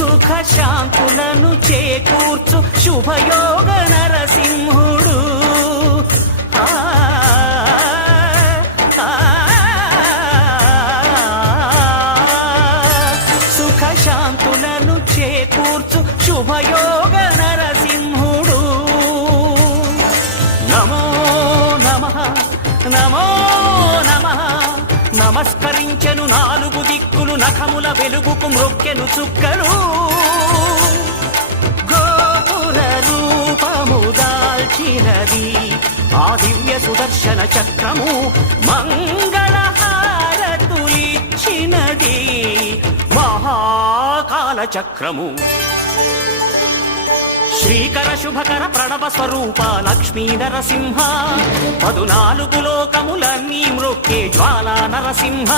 సుఖ శాంతులను చేకూర్చు శుభయోగ నరసింహుడు. సుఖ శాంతులను చేకూర్చు శుభయోగ నరసింహుడు. నమో నమః నమో నమః. నమస్కరించెను నాలుగు దిక్కులు, నఖముల వెలుగుకు మ్రొక్కెను చుక్కలు. గోపుర రూపము దాల్చినది ఆ దివ్య సుదర్శన చక్రము, మంగళహారతులిచ్చినది మహాకాల చక్రము. శ్రీకర శుభకర ప్రణవ స్వరూప లక్ష్మీ నరసింహ, 14 లోకములన్నీ మ్రొక్కే జ్వాలా నరసింహ.